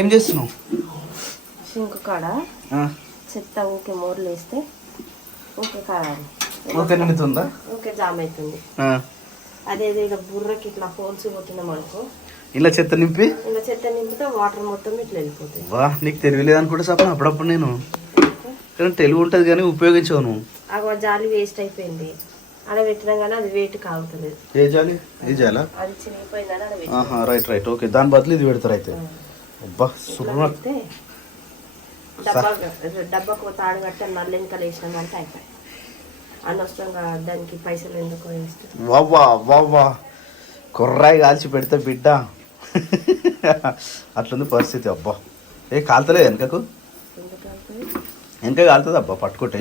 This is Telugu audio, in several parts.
ఏం చేస్తున్నావు? సింకు కాడ చెత్త ఊకే మోర్లు వేస్తే ఊకే కాడాలి. ఊకే నిండుతుందా? ఊకే జామ్ అవుతుంది. అదేదో ఇలా బుర్రకి ఇట్లా హోల్స్ కొట్టినాం అనుకో, ఇలా చెత్త నింపితే వాటర్ మొత్తం ఇట్లా వెళ్ళిపోతుంది. వా, నీకు తెలియలేదు అనుకుంటే సపన అప్పుడప్పుడు నేను తెలివి ఉంటుంది కానీ ఉపయోగించావు నువ్వు. ఆ జాలి వేస్ట్ అయిపోయింది, అలా పెట్టినా కానీ అది వెయిట్ కాగుతలేదు. ఏ జాలి? ఈ జాలా? అది చిరిగిపోయిందని రైట్ రైట్, ఓకే. దాని బదులు ఇది పెడతారు అయితే. అబ్బా సుర్ర డబ్బాకు తాడు కట్టి నల్ల వెనకాల వేసినామంటే అయిపోయి అనవసరంగా దానికి పైసలు ఎందుకు వేస్తే. వావా వావా, కుర్రాయి కాల్చి పెడితే బిడ్డ అట్లుంది పరిస్థితి. అబ్బా ఏ కాలుతలేదు వెనకకు? వెనక కాలుతుంది అబ్బా పట్టుకుంటే.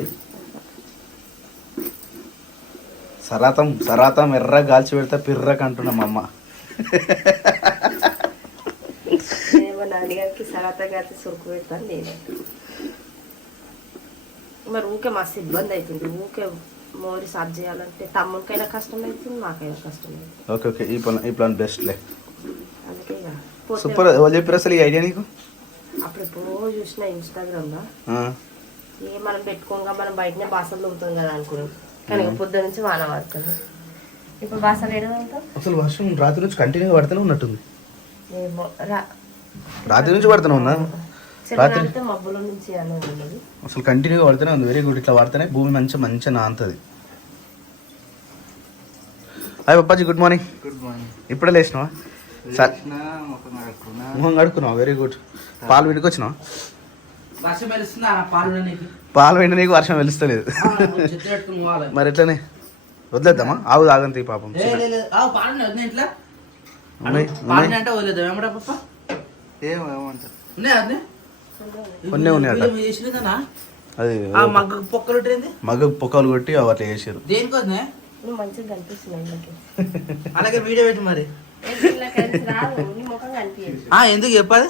సరాతం సరాతం ఎర్ర కాల్చి పెడితే పిర్రక అంటున్నా మా అమ్మ. నాన్నగారికి సరాత గారికి సురుకు పెడతాను నేను. మరి ఊకే మస్తు ఇబ్బంది అవుతుంది. ఊకే మోరి సాఫ్ చేయాలంటే తమ్మునికైనా కష్టం అవుతుంది, నాకైనా కష్టం అవుతుంది. ఓకే ఓకే, ఈ ప్లాన్ బెస్ట్లే. అందుకే సూపర్. ఎవరు చెప్పారు అసలు ఈ ఐడియా నీకు? అప్పుడు ఎప్పుడో చూసిన ఇన్స్టాగ్రామ్లో. మనం పెట్టుకోగా మనం బయటనే బాసలు దొరుకుతాం కదా అనుకున్నాం, కానీ పొద్దు నుంచి వాన పడుతుంది. ఇప్పుడు బాసలు ఏడుతాం. అసలు వర్షం రాత్రి నుంచి కంటిన్యూగా పడుతూనే ఉన్నట్టుంది. రాత్రి నుంచి పడుతూనే ఉన్నా. రాత్రి మబ్బుల నుంచి అసలు కంటిన్యూగా పడుతూనే ఉంది. Very good. ఇట్లా పడితేనే భూమి మంచిగా నాంతది. హాయ్ పప్పాజీ, గుడ్ మార్నింగ్. Good morning. ఇప్పుడే లేచినావా? మొహం కడుక్కున్నావు. Very good. పాలు విడికొచ్చినావా? పాలు విండి నీకు వర్షం వెలుస్తలేదు. మరి ఎట్లనే వదిలేద్దామా? ఆవు తాగంతి పాపం. కొన్ని ఉన్నాయి. అది మగ్గ పొక్కలు కొట్టి అట్లా చేసారు. అలాగే వీడియో పెట్టి మరి ఎందుకు చెప్పాలి?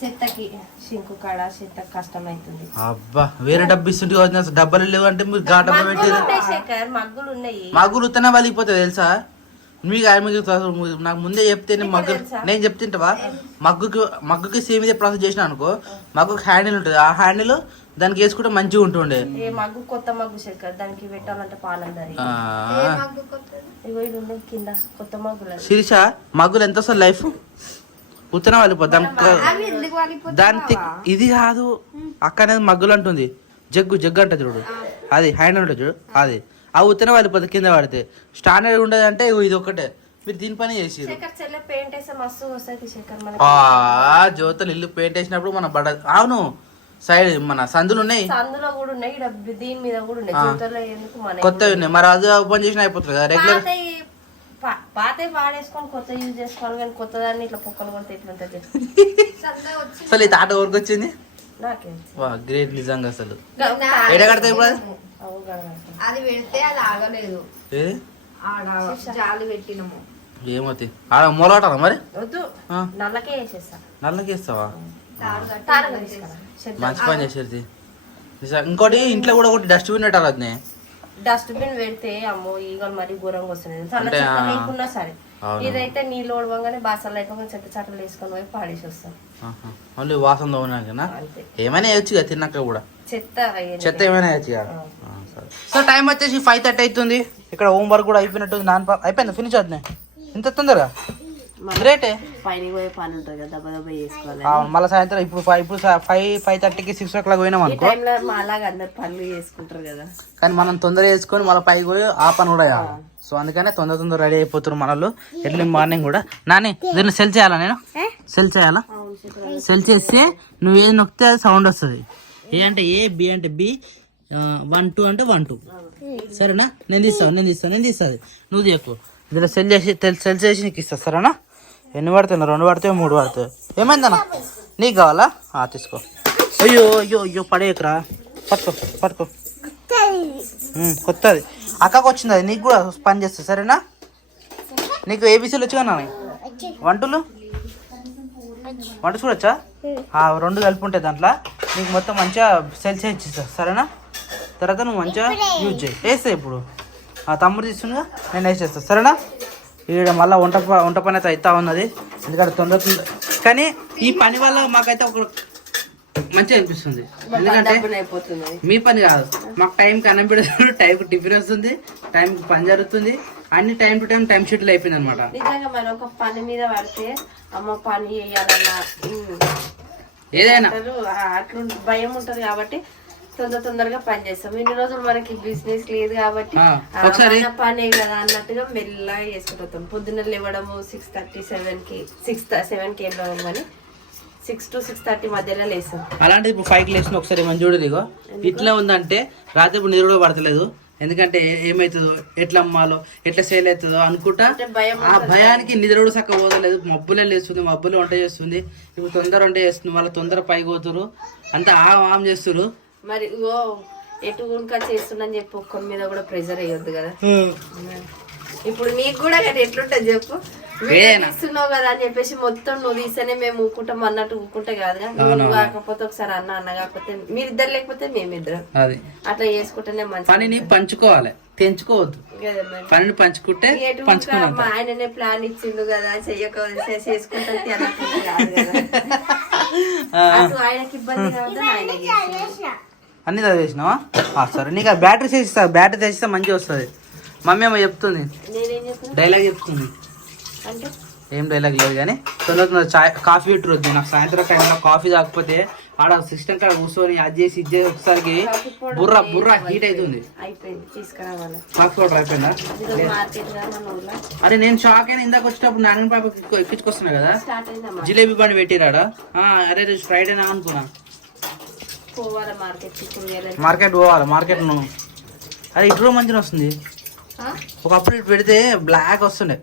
చెత్తకి సింకు కాడ చెత్త కష్టం అవుతుంది. అబ్బా, వేరే డబ్బు ఇస్తుంటే డబ్బులు లేవు అంటే మీరు గా డబ్బా పెట్టారు. మగ్గులు ఉన్నాయి, మగ్గులు ఉత్తనే వలిగిపోతుంది తెలుసా మీకు. నాకు ముందే చెప్తే నేను చెప్తుంటావా? మగ్గుకి సేమ్ ఇదే ప్రాసెస్ చేసిన అనుకో, మగ్గుకి హ్యాండిల్ ఉంటుంది. ఆ హ్యాండిల్ దానికి వేసుకుంటే మంచిగా ఉంటుండే. మగ్గు కొత్త మగ్గు శేఖర్, దానికి పెట్టాలంటే పాలందరి కింద కొత్త మగ్గులు. శిరీష, మగ్గులు ఎంత వస్తుంది లైఫ్? ఉత్తన వాళ్ళిపోద్ది దాని. ఇది కాదు అక్క అనేది మగ్గులు అంటుంది. జగ్గు అంట చూడు, అది హ్యాండిల్ ఉంటుంది చూడు, అది ఆ ఉత్తన వాళ్ళిపోతుంది కింద పడితే. స్టాండర్డ్ ఉండదు అంటే ఇది ఒకటే. మీరు దీని పని చేసి జ్యోతులు ఇల్లు పెయింట్ వేసినప్పుడు మన బడ. అవును, సైడ్ మన సందులు ఉన్నాయి, కొత్తవి ఉన్నాయి. మరి అది ఓపెన్ చేసిన అయిపోతుంది కదా రెగ్యులర్. పాత వాడేసుకొని కొత్త యూజ్ చేసుకోవాలి, కానీ కొత్త దాన్ని ఇట్లా పొక్కలు కొడితే ఎట్లుంటుంది. అసలు ఈ తాట ఊరికి వచ్చింది. గ్రేట్ నిజంగా. అసలు ఎడ కడతా ఇప్పుడు అది పెడితే అది ఆగలేదు. జాలి పెట్టినము ఏమవుతుంది ఆడ మూలటారా మరి? వద్దు, నల్లకే వేసేస్తా. నల్లకి వేస్తావా? మంచి పని చేసేది. ఇంకోటి ఇంట్లో కూడా ఒకటి డస్ట్బిన్ పెట్టాలి. అది డస్ట్బిన్ పెడితే అమ్మో ఈగలు మరీ ఘోరంగా వస్తుంది. లేకున్నా సరే, ఇదైతే నీళ్ళు ఓడవంగానే బాసలు లేకుండా చెత్త చాటలు వేసుకొని పోయి పాడేసి వస్తాం. ఓన్లీ వాసన తోనాకనా? ఏమైనా వేయచ్చు కదా తిన్నాక కూడా. చెత్త ఏమైనా వేయచ్చు కదా. సో టైం వచ్చేసి 5:30 అవుతుంది. ఇక్కడ హోంవర్క్ కూడా అయిపోయినట్టుంది. అయిపోయింది, ఫినిష్ అవుతుంది. ఇంత తొందరగా గ్రేటే. పైన పోయే పని ఉంటుంది కదా, దెబ్బ చేసుకోవాలి. మళ్ళీ సాయంత్రం ఇప్పుడు 5:30కి 6 o'clock పోయినాం అనుకో, అలాగే అందరు పనులు చేసుకుంటారు కదా. కానీ మనం తొందరగా చేసుకొని మళ్ళీ పైకి పోయి ఆ పని కూడా చేయాలి. సో అందుకనే తొందర రెడీ అయిపోతారు మనలో. ఎర్లీ మార్నింగ్ కూడా. నాని దీన్ని సెల్ చేయాలా? నేను సెల్ చేయాలా? సెల్ చేస్తే నువ్వు ఏది నొక్కితే అది సౌండ్ వస్తుంది. ఏ అంటే ఏ, బి అంటే బి, 1 2 అంటే 1 2. సరేనా? నేను తీస్తాను. నువ్వు తీయకు. ఇందులో సెల్ చేసి నీకు ఇస్తా. సరేనా? ఎన్ని పడతాయి? 2 పడతాయి, 3 పడతాయి. ఏమైందన్నా? నీకు కావాలా? తీసుకో. అయ్యో పడేయకురా. పట్టుకో. కొత్తది అక్కకు వచ్చింది, అది నీకు కూడా పని చేస్తా. సరేనా? నీకు ఏబీసీలు వచ్చు కదా వంటలు చూడొచ్చా? 2 కలిపి ఉంటాయి దాంట్లో. నీకు మొత్తం మంచిగా సెల్ చేసి ఇచ్చేస్తా. సరేనా? తర్వాత నువ్వు మంచిగా యూజ్ చేయి. వేస్తా ఇప్పుడు. తమ్ముడు తీసుకునిగా నేను వేసేస్తా. సరేనా? ఇక్కడ మళ్ళీ వంట పని అయితే అవుతా ఉన్నది. ఎందుకంటే కానీ ఈ పని వల్ల మాకైతే ఒక మంచిగా అనిపిస్తుంది. ఎందుకంటే అయిపోతుంది. మీ పని కాదు, మాకు టైంకి అన్నం పెడుతుంది, టైంకి టిఫిన్ వస్తుంది, టైంకి పని జరుగుతుంది, అన్ని టైం టు టైం షెడ్యూల్ అయిపోయింది అనమాట. నిజంగా మరి ఒక పని మీద పడితే అమ్మ పని చేయాలన్నా ఏదైనా అట్లా భయం ఉంటది కాబట్టి తొందరగా పని చేస్తాం. ఇన్ని రోజులు మనకి బిజినెస్ లేదు కాబట్టి ఒకసారి పనే కదా అన్నట్టుగా మెల్లగా చేసుకుంటాం. పొద్దున్న లేవడము 6:30 7కి ఏం లేవు కానీ 6 to 6:30 మధ్యలో లేస్తాం. అలాంటి ఇప్పుడు 5కి లేచిన ఒకసారి మనం చూడదు, ఇగో ఇట్లా ఉందంటే రాత్రి ఇప్పుడు నిద్ర కూడా పడతలేదు. ఎందుకంటే ఏమవుతుందో, ఎట్లా అమ్మాలో, ఎట్లా సేల్ అవుతుందో అనుకుంటా ఆ భయానికి నిద్ర కూడా చక్కగా పోదలేదు. మబ్బులే లేస్తుంది, మబ్బులు వంట చేస్తుంది. ఇప్పుడు తొందర వంట చేస్తుంది, మళ్ళీ తొందర పైకి పోతురు, అంతా ఆమ్ చేస్తున్నారు. మరి ఎటు ఉనక చేస్తుందని చెప్పి ఒక్కరి మీద కూడా ప్రెజర్ అయ్యొద్దు కదా. ఇప్పుడు నీకు కూడా ఎట్లుంటది చెప్పు, ఇస్తున్నావు కదా అని చెప్పేసి మొత్తం నువ్వు తీస్తేనే మేము ఊకుంటాం అన్నట్టు ఊకుంటే కాదు. నువ్వు కాకపోతే ఒకసారి అన్న కాకపోతే మీరిద్దరు లేకపోతే మేమిద్దరం అది అట్లా చేసుకుంటేనే మంచి. పనిని పంచుకోవాలి, తెంచుకోవద్దు. పనిని పంచుకుంటే మా ఆయననే ప్లాన్ ఇచ్చిండు కదా చేసుకుంటే ఆయనకి ఇబ్బంది కావద్దని ఆయన అన్ని చదివేసినావా? సరే, నీకు బ్యాటరీ చేసిస్తా, బ్యాటరీ తెచ్చిస్తే మంచిగా వస్తుంది. మమ్మీ ఏమో చెప్తుంది, డైలాగ్ చెప్తుంది. అంటే ఏం డైలాగ్ లేదు కానీ తొందర చాయ్ కాఫీ పెట్టు. నాకు సాయంత్రం టైంలో కాఫీ తాకపోతే ఆడ సిస్టమ్ కాడ కూర్చొని అది చేసి ఇది చేసి ఒకసారికి బుర్ర హీట్ అవుతుంది. కాఫీ పౌడర్ అయిపోయిందా? అరే నేను షాక్ అయినా, ఇందాక వచ్చేటప్పుడు నాన్న పాప ఎక్కించుకొస్తున్నా కదా, జిలేబీ బండి పెట్టిరాడా. అరే రోజు ఫ్రైడేనా అనుకున్నా. మార్కెట్ పోవాలి, మార్కెట్. అరే ఇటు మంచిగా వస్తుంది. ఒకప్పుడు ఇటు పెడితే బ్లాక్ వస్తుండే,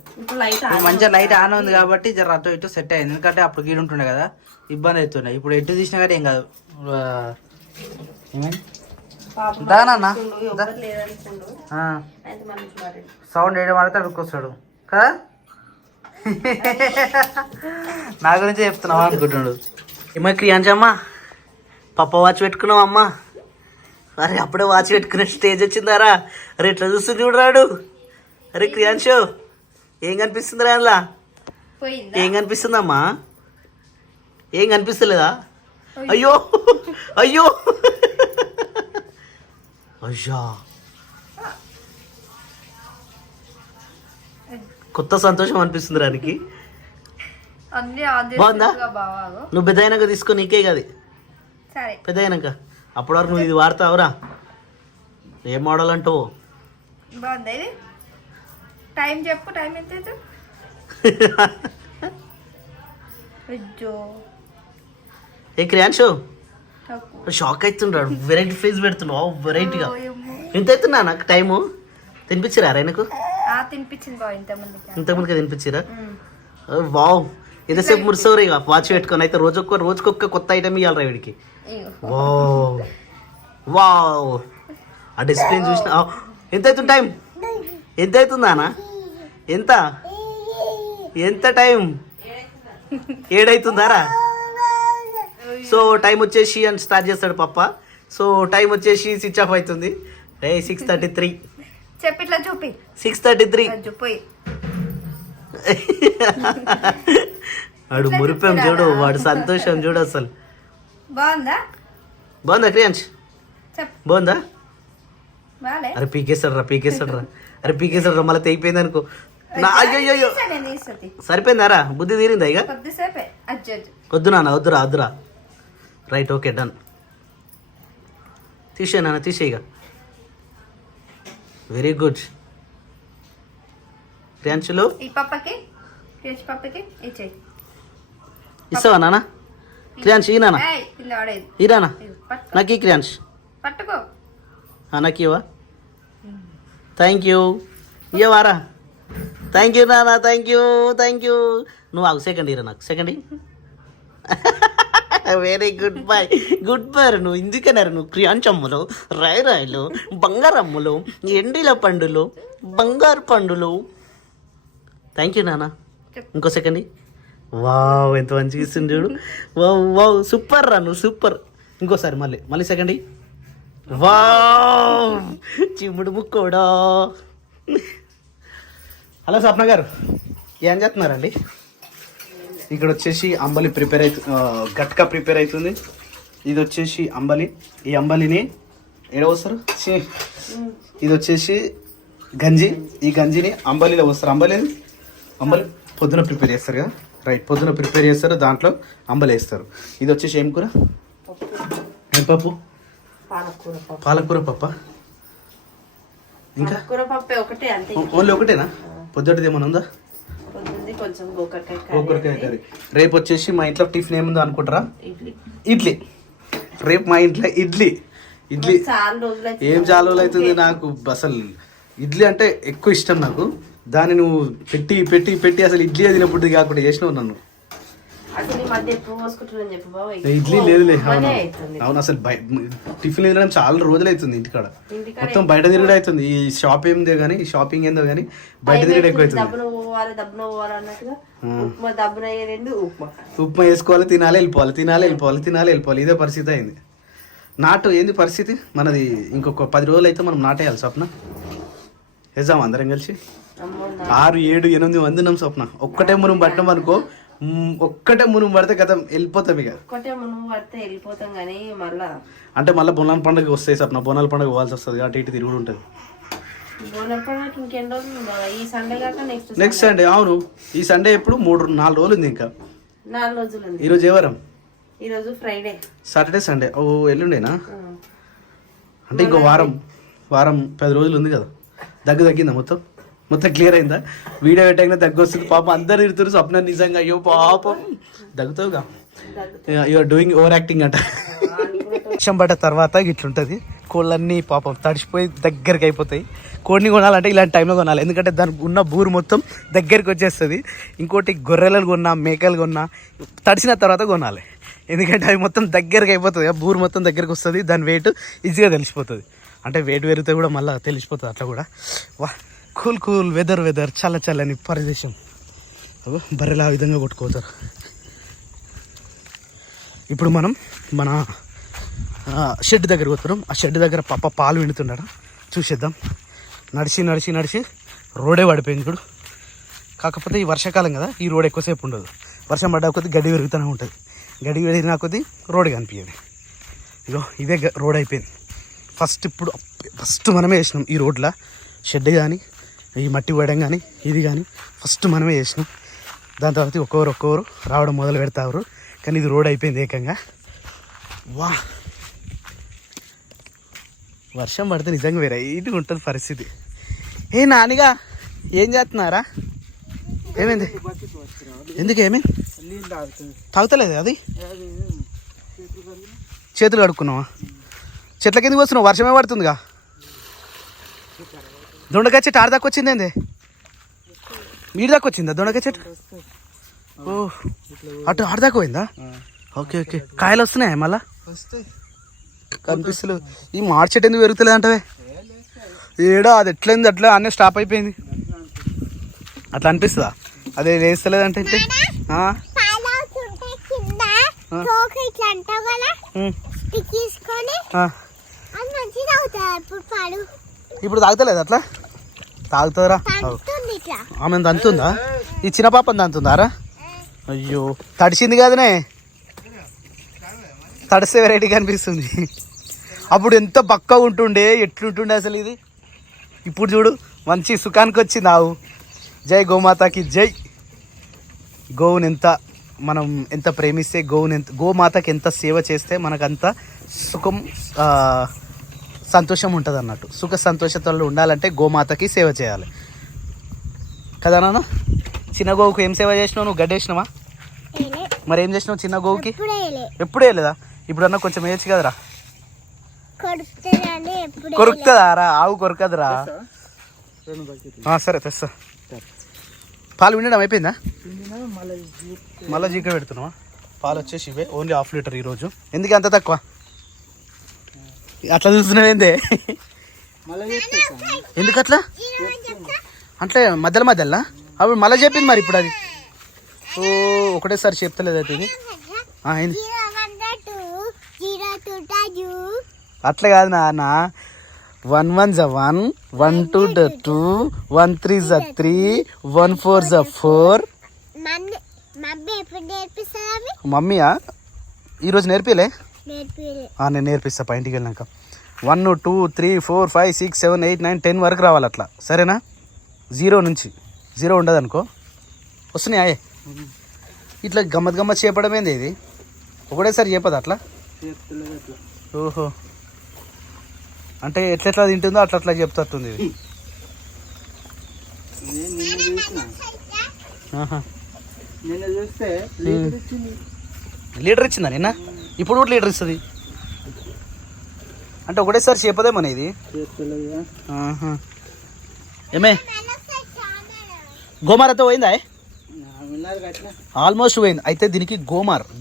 మంచిగా లైట్ ఆన్ ఉంది కాబట్టి జర అటు ఇటు సెట్ అయింది. ఎందుకంటే అప్పుడు గీడు ఉంటుండే కదా, ఇబ్బంది అవుతుండే. ఇప్పుడు ఎటు తీసినా కానీ ఏం కాదు. ఏమైంది దానా సౌండ్ వేయడం ఆడితే అడుక్కొస్తాడు కదా. నా గురించే చెప్తున్నావా అనుకుంటున్నాడు. ఏమో క్రియాంచమ్మా, పప్ప వాచ్ పెట్టుకున్నావు అమ్మా. అరే అప్పుడే వాచ్ పెట్టుకునే స్టేజ్ వచ్చిందారా. అరే ఎట్లా చూస్తుంది చూడరాడు. అరే క్రియాంశు ఏం కనిపిస్తుందిరా అందులో? ఏం కనిపిస్తుందమ్మా? ఏం కనిపిస్తలేదా? అయ్యో అయ్యో అయ్యా, కొత్త సంతోషం అనిపిస్తుంది రానికి. బాగుందా? నువ్వు పెద్ద అయినాక తీసుకో, నీకే కాదు పెద్ద అయినాక. అప్పటి వరకు నువ్వు ఇది వాడతావురా. ఏం మోడల్ అంటావు? టైం చెప్పు, టైం ఎంత? ఏ క్రియాంశు షాక్ అవుతుండ్రాడు. వెరైటీ ఫేస్ పెడుతున్నావు, వెరైటీగా. ఎంత అవుతున్నా నాకు టైము? తినిపించిరా ఆయనకు? ఇంతకుముందుగా తినిపించిరా? వావ్, ఎంతసేపు మురిసోరు ఇక వాచ్ పెట్టుకొని. అయితే రోజుకొక్క కొత్త ఐటమ్ ఇవ్వాలి వీడికి. వావ్ వావ్, ఆ డిస్ప్లే చూసిన. ఎంత అవుతుంది టైం? ఎంత అవుతుందా అన్న? ఎంత ఎంత టైం? 7 అవుతుందారా? సో టైం వచ్చేసి అని స్టార్ట్ చేస్తాడు పప్ప. సో టైం వచ్చేసి స్విచ్ ఆఫ్ అవుతుంది. 6:33 చెప్పి ఇట్లా చూపి. 6:33 వాడు మురిపం చూడు, వాడు సంతోషం చూడు అసలు. బాగుందా క్రియాంశ్? బాగుందా? అరే పీకేస్తాడు రా. అరే పీకేస్తాడు రా, మళ్ళీ తెగిపోయింది అనుకో. అయ్యో సరిపోయిందారా? బుద్ధి తీరిందా ఇక? వద్దు నాన్న, వద్దురా. Right, okay, done. తీసే నాన్న, తీసేయిక. Very good. క్రియాంశులు ఇస్తావా నాన్న? క్రియాంశ్ ఈ నాన్న, నాకు ఈ క్రియాంశ్ నాకు ఇవా. Thank you. ఇవ్వవారా? థ్యాంక్ యూ నాన్న, థ్యాంక్ యూ. నువ్వు ఆగు, సెకండ్ ఇరా నాకు, సెకండ్. వెరీ గుడ్ బాయ్ నువ్వు. ఇందుకన్నారు నువ్వు క్రియాంశమ్మలు, రాయరాయలు, బంగారమ్మలు, ఎండిల పండులు, బంగారు పండులు. థ్యాంక్ యూ నాన్న. ఇంకో సెకండ్. వావ్, ఎంత మంచిగా ఇస్తుంది చూడు. వావ్ సూపర్ రా నువ్వు, సూపర్. ఇంకోసారి మళ్ళీ సెకండ్. వావ్, చిమ్ముడు ముక్కోడా. హలో స్వప్న గారు, ఏం చేస్తున్నారండి? ఇక్కడ వచ్చేసి అంబలి ప్రిపేర్ గట్కా ప్రిపేర్ అవుతుంది. ఇది వచ్చేసి అంబలి. ఈ అంబలిని ఏడవస్తారు. ఇది వచ్చేసి గంజి. ఈ గంజిని అంబలిలో వస్తారు. అంబలి పొద్దున ప్రిపేర్ చేస్తారు కదా, రైట్. పొద్దున ప్రిపేర్ చేస్తారు, దాంట్లో అంబలి వేస్తారు. ఇది వచ్చేసి ఏం కూర? ఏం పప్పు? పాలకూర పప్ప. ఇంకా ఓన్లీ ఒకటేనా? పొద్దుటిది ఏమైనా ఉందా? గోకరకాయ కర్రీ. రేపు వచ్చేసి మా ఇంట్లో టిఫిన్ ఏముందో అనుకుంటారా? ఇడ్లీ. రేపు మా ఇంట్లో ఇడ్లీ. ఏం చాలా రోజులు అవుతుంది నాకు. అసలు ఇడ్లీ అంటే ఎక్కువ ఇష్టం నాకు. దాన్ని నువ్వు పెట్టి పెట్టి పెట్టి అసలు ఇడ్లీ తినప్పుడు కాకుండా చేసినావు నన్ను. ఇడ్లీ లేదులే. అవును అసలు టిఫిన్ తినడం చాలా రోజులు అవుతుంది ఇంటికాడ. మొత్తం బయట తిరగడం అవుతుంది. ఈ షాప్ ఏందో కానీ, షాపింగ్ ఏందో కానీ బయట తిరగడం ఎక్కువ అవుతుంది. ఉప్మా వేసుకోవాలి, తినాలి, వెళ్ళిపోవాలి. ఇదే పరిస్థితి అయింది. నాటు ఏంది పరిస్థితి మనది? ఇంకొక 10 రోజులు అయితే మనం నాటేయాలి. స్వప్న వేద్దాం అందరం కలిసి. 6, 7, 8 మంది ఉన్నాం స్వప్న. ఒక్కటే మనం పట్టినాం అనుకో, ఒక్కటే మునుము పడితే కదా వెళ్ళిపోతాం. ఇక అంటే మళ్ళీ బోనాల పండుగ వస్తాయి స్వప్న. బోనాల పండుగ పోవాల్సి వస్తుంది కాబట్టి ఇటు తిరుగుడు ఉంటుంది. Next Sunday. అవును, ఈ సండే ఎప్పుడు? 3-4 రోజులు ఉంది. ఇంకా 4 రోజులు. ఈరోజు ఏ వారం? ఈరోజు ఫ్రైడే, సాటర్డే, సండే. ఓ ఎల్లుండేనా? అంటే ఇంకో వారం 10 రోజులు ఉంది కదా. తగ్గిందా? మొత్తం క్లియర్ అయిందా? వీడియో పెట్టగానే దగ్గు వస్తుంది. పాపం అందరు ఇరుతురు. స్వప్న నిజంగా అయ్యో పాపం దగ్గుతావుగా. యూఆర్ డూయింగ్ ఓవర్ యాక్టింగ్ అంట. వర్షం పడ్డ తర్వాత ఇట్లుంటుంది. కోళ్ళన్నీ పాపం తడిసిపోయి దగ్గరికి అయిపోతాయి. కోడిని కొనాలంటే ఇలాంటి టైంలో కొనాలి, ఎందుకంటే దానికి ఉన్న బూరు మొత్తం దగ్గరికి వచ్చేస్తుంది. ఇంకోటి గొర్రెలు కొన్నా, మేకలు కొన్నా తడిసిన తర్వాత కొనాలి, ఎందుకంటే అవి మొత్తం దగ్గరికి అయిపోతుంది. బూరు మొత్తం దగ్గరికి వస్తుంది. దాని వెయిట్ ఈజీగా తెలిసిపోతుంది. అంటే వెయిట్ పెరిగితే కూడా మళ్ళీ తెలిసిపోతుంది. అట్లా కూడా వా కూల్ వెదర్ చల్లని ప్రదేశం. బర్రెలు ఆ విధంగా కొట్టుకోతారు. ఇప్పుడు మనం మన షెడ్ దగ్గరికి వస్తున్నాం. ఆ షెడ్ దగ్గర పాప పాలు విండుతున్నాడు, చూసేద్దాం. నడిచి రోడే పడిపోయింది ఇప్పుడు. కాకపోతే ఈ వర్షాకాలం కదా, ఈ రోడ్ ఎక్కువసేపు ఉండదు. వర్షం పడ్డా కొద్దీ గడ్డి పెరుగుతూనే ఉంటుంది. గడ్డి పెరిగినా కొద్దీ రోడ్ కనిపించదు. ఇగో ఇదే రోడ్ అయిపోయింది. ఫస్ట్ మనమే వేసినాం ఈ రోడ్లో. షెడ్ కానీ, ఈ మట్టి పోయడం కానీ, ఇది కానీ ఫస్ట్ మనమే చేసినాం. దాని తర్వాత ఒక్కొక్కరు రావడం మొదలు పెడతారు. కానీ ఇది రోడ్ అయిపోయింది ఏకంగా. వా వర్షం పడితే నిజంగా వెరైటీగా ఉంటుంది పరిస్థితి. ఏ నానిగా ఏం చేస్తున్నారా? ఏమైంది? ఎందుకు ఏమైంది? తాగుతలేదు అది? చేతులు కడుక్కున్నావా? చెట్ల కిందకి వస్తున్నావు, వర్షమే పడుతుందిగా. దొండకాయ చెట్టు ఆడ దాకా వచ్చింది ఏంది? మీరు దాకా వచ్చిందా దొండకాయ చెట్టు? ఓ అటు ఆడ దాకా పోయిందా? ఓకే కాయలు వస్తున్నాయి మళ్ళా? కనిపిస్తలేదు. ఈ మాడి చెట్టు ఎందుకు పెరుగుతలేదు అంటే ఏడో అది ఎట్లయింది అట్లా అన్నీ స్టాప్ అయిపోయింది. అట్లా అనిపిస్తుందా? అదే వేస్తలేదు అంటే ఇప్పుడు తాగుతలేదు అట్లా? తాగుతుందిరా. ఆమె దంతుందా? ఈ చిన్న పాపని దంతుందారా? అయ్యో తడిసింది కదనే, తడిస్తే వెరైటీగా అనిపిస్తుంది. అప్పుడు ఎంత బక్కగా ఉంటుండే, ఎట్లుంటుండే అసలు ఇది. ఇప్పుడు చూడు మంచి సుఖానికి వచ్చింది ఆవు. జై గోమాతకి జై. గోవుని మనం ఎంత ప్రేమిస్తే, గోమాతకి ఎంత సేవ చేస్తే మనకంత సుఖం సంతోషం ఉంటుంది అన్నట్టు. సుఖ సంతోషతలో ఉండాలంటే గోమాతకి సేవ చేయాలి కదా నాన్న? చిన్న గోవుకు ఏం సేవ చేసినావు నువ్వు? గడ్డేసినావా? మరి ఏం చేసినావు చిన్న గోవుకి? ఎప్పుడు వేయలేదా? ఇప్పుడన్నా కొంచెం వేయచ్చు కదరా. కొరుకుతుందారా? ఆవు కొరకదురా. సరే తెస్తా. పాలు వినడం అయిపోయిందా? మళ్ళీ జీక పెడుతున్నావా? పాలు వచ్చేసి ఇవే ఓన్లీ 1/2 లీటర్ ఈరోజు. ఎందుకు అంత తక్కువ? అట్లా చూస్తున్నావేందే? ఎందుకు అట్లా అంటే మధ్యలో అప్పుడు మళ్ళీ చెప్పింది మరి ఇప్పుడు అది. ఓ ఒకటేసారి చెప్తలేదు అయితే ఇది. ఏంది అట్లా కాదు నాన్న. 1 1 1, 1 2 2, 1 3 3, 1 4 4. మమ్మీయా ఈరోజు నేర్పిలే నేను నేర్పిస్తా పై ఇంటికి వెళ్ళాక 1 2 3 4 5 6 7 8 9 10 వరకు రావాలి అట్లా సరేనా 0 నుంచి 0 ఉండదు అనుకో వస్తున్నాయి ఇట్లా గమ్మత్ చేపడం ఏంది ఇది ఒకటేసారి చెప్పదు అట్లా ఓహో అంటే ఎట్లా తింటుందో అట్లా చెప్తుంది ఇది నిన్న చూస్తే లీటర్ ఇచ్చిందా నిన్న ఇప్పుడు కూడా లీటర్ ఇస్తుంది అంటే ఒకటేసారి చెప్పదేమో ఇది ఏమే గోమారతో పోయిందా ఆల్మోస్ట్ పోయింది అయితే దీనికి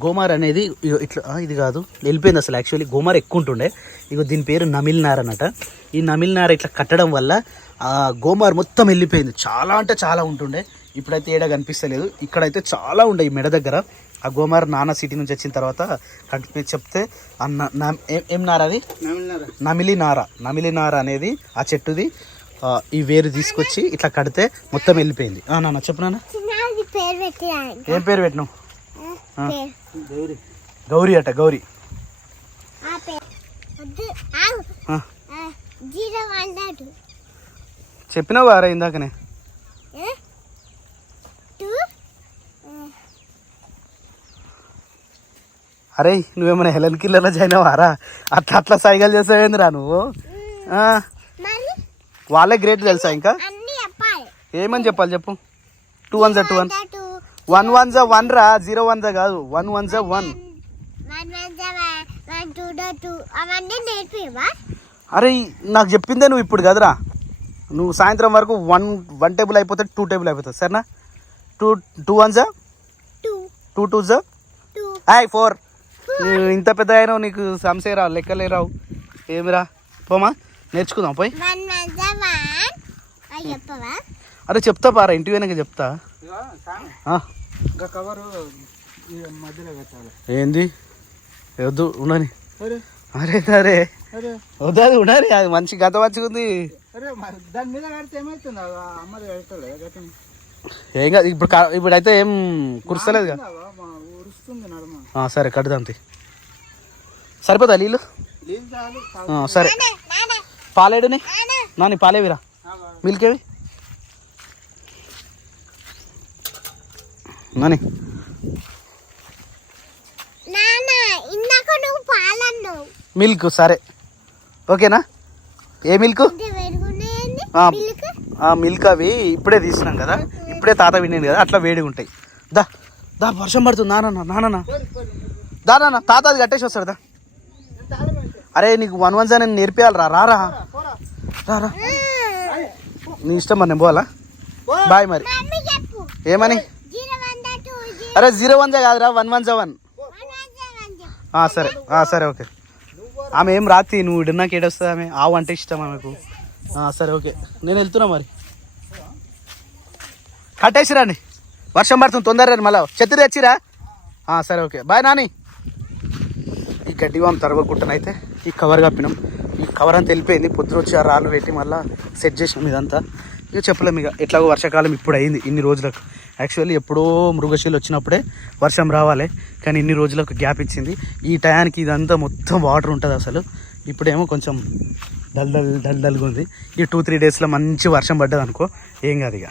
గోమార్ అనేది ఇట్లా ఇది కాదు వెళ్ళిపోయింది అసలు యాక్చువల్లీ గోమార్ ఎక్కువ ఉంటుండే ఇగో దీని పేరు నమిలినార్ అన్నట ఈ నమిలినార్ ఇట్లా కట్టడం వల్ల ఆ గోమార్ మొత్తం వెళ్ళిపోయింది చాలా అంటే చాలా ఉంటుండే ఇప్పుడైతే ఏడా కనిపిస్తలేదు ఇక్కడైతే చాలా ఉండే ఈ మెడ దగ్గర ఆ గోమార్ నాన్న సిటీ నుంచి వచ్చిన తర్వాత చెప్తే ఏం నార అది నమిలి నార అనేది ఆ చెట్టుది ఈ వేరు తీసుకొచ్చి ఇట్లా కడితే మొత్తం వెళ్ళిపోయింది నాన్న చెప్పు నాన్న ఏం పేరు పెట్టినావు గౌరీ అట గౌరీ చెప్పినావు వారా ఇందాకనే అరే నువ్వేమైనా హెలెన్ కిల్లర్లో జాయిన్ అవ్వారా అట్లా సైకిల్ చేసావేందిరా నువ్వు వాళ్ళే గ్రేట్ తెలుసా ఇంకా ఏమని చెప్పాలి చెప్పు 2 1 2 1 1 1 1 రా 0 1 కాదు 1 1 1 అరే నాకు చెప్పిందే నువ్వు ఇప్పుడు కదరా నువ్వు సాయంత్రం వరకు 1 టేబుల్ అయిపోతే 2 టేబుల్ అయిపోతుంది సరేనా 2 1 2 2 4 ఇంత పెద్ద అయినా నీకు సంశయ రావు లెక్కలే రావు ఏమిరా పోమా నేర్చుకుందాం పోయి అరే చెప్తా పారా ఇంటి వెనక చెప్తా ఏంది వద్దు ఉండని అరే అరే వద్దు ఉండని అది మంచి గత మంచిగా ఉంది ఏం కాదు ఇప్పుడైతే ఏం కురుస్తలేదు సరే కడదాం సరిపోతా నీళ్ళు సరే పాలేడుని నాని పాలేవిరా మిల్కేవి నాని మిల్క్ సరే ఓకేనా ఏ మిల్క్ మిల్క్ అవి ఇప్పుడే తీసినాం కదా ఇప్పుడే తాత వినేది కదా అట్లా వేడిగా ఉంటాయి దా వర్షం పడుతుంది నాన్న తాత అది కట్టేసి వస్తాడు దా అరే నీకు 1 1 నేను నేర్పియాలి రారా నీ ఇష్టం మరి నేను పోవాలా బాయ్ మరి ఏమని అరే 0 1 కాదురా 1 1 7 సరే ఓకే ఆమె ఏం రాత్రి నువ్వు ఇడన్నాక ఏడొస్తుంది ఆమె ఆవు అంటే ఇష్టం ఆమెకు సరే ఓకే నేను వెళ్తున్నా మరి కట్టేసిరండి వర్షం పడుతుంది తొందరగా మళ్ళీ చెత్త తెచ్చిరా సరే ఓకే బాయ్ నాని ఈ గడ్డి వాము తరగకుండానైతే ఈ కవర్ కప్పినాం ఈ కవర్ అంతా వెళ్ళిపోయింది పొద్దున వచ్చి ఆ రాళ్ళు పెట్టి మళ్ళీ సెట్ చేసినాం ఇదంతా ఇక చెప్పలేము ఇక ఎట్లాగో వర్షాకాలం ఇప్పుడు అయింది ఇన్ని రోజులకు యాక్చువల్లీ ఎప్పుడో మృగశీలు వచ్చినప్పుడే వర్షం రావాలి కానీ ఇన్ని రోజులకు గ్యాప్ ఇచ్చింది ఈ టయానికి ఇదంతా మొత్తం వాటర్ ఉంటుంది అసలు ఇప్పుడేమో కొంచెం డల్గా ఉంది ఈ 2-3 డేస్లో మంచి వర్షం పడ్డది అనుకో ఏం కాదు ఇక